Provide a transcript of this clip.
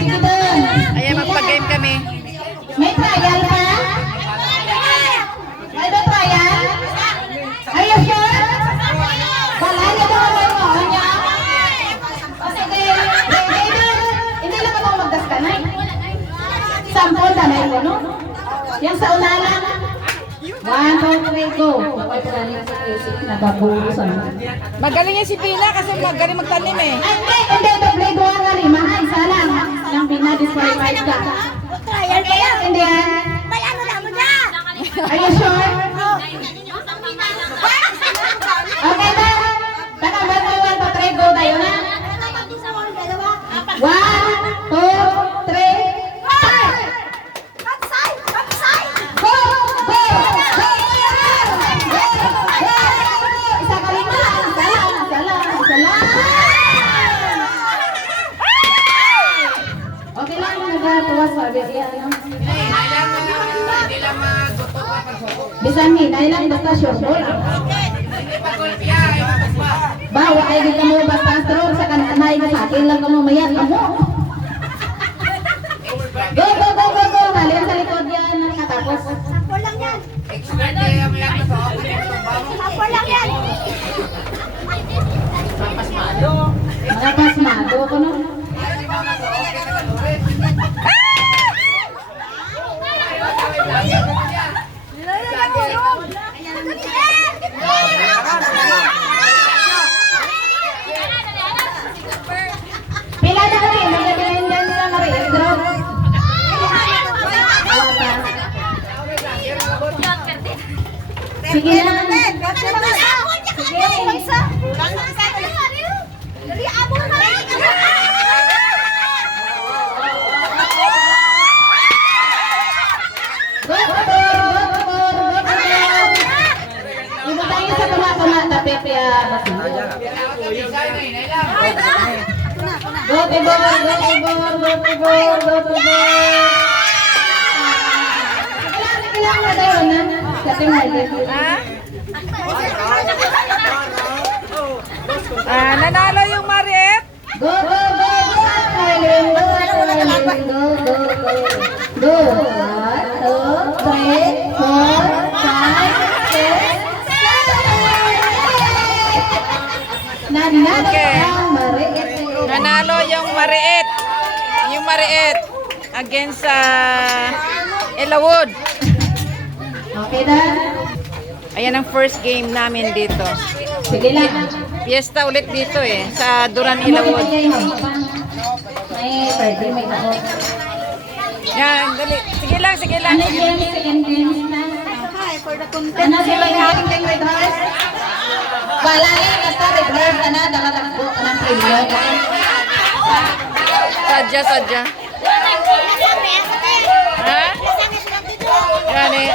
Sige doon. Ayan, magpa-game kami. May trial pa? May ba trial? Are you sure? Wala niya doon mo niya. O sige, hindi lang ako magdaskanay. Sampol danay mo, no? Yang sa una lang. 1, 2, 3, go. Papagpagaling sa kisip na babuo sa mga. Magaling yan si Pina kasi magaling magtanim eh. Hindi, doble duwa nga lima. Isa lang. Nang pina-disqualified ka. Trial ba yan? Hindi yan. May ano na mo na? Are you sure? Okay na. Taka, 1, 2, 3, go tayo na. 1, 2, 3, start! Go! Go! Go! Isa ka lima. Isa lang. Isa lang. Isa lang. Okay lang. Nagatuwas pa. Bisan hinay lang. Basta sure ball. Bawa kayo din mo basta stroke sa kananay na sa akin lang kamo mayat mo. Go, go, go, go, go. Halin sa likod yan. Katapos. Sampo lang yan. Sampo lang yan. Mga pasmado ko no. Pila na kami. Magagaling dyan sa Maria. Drop. Sige na. Go, go, go, go, go, go. Ibu tayo sa tama-tama tapi ya basindo. Go to bor, go to bor, go to bor, go to bor. Kailangan na tayo na. Kasi mahal. Nanalo yung Mariet. Go, go, go, go. Kailin, go, kailin, go, go, go. Go. 1, 2, 3, 4, 5, 6, 7. Nanalo ang Mariet. Nanalo yung Mariet. Yung Mariet against sa Elawood. Okay na? Ayan ang first game namin dito. Sige lang. Fiesta ulit dito eh, sa Duran May Elawood. birthday, may tao. Yan, dali. Sige lang, sige lang. Ano yung second games na? Hi, for the content. Ano sila yung aking red horse? Wala yan, basta red horse ka na, nakatakbo ka ng premium. Sadya, sadya. Ha? Yan eh.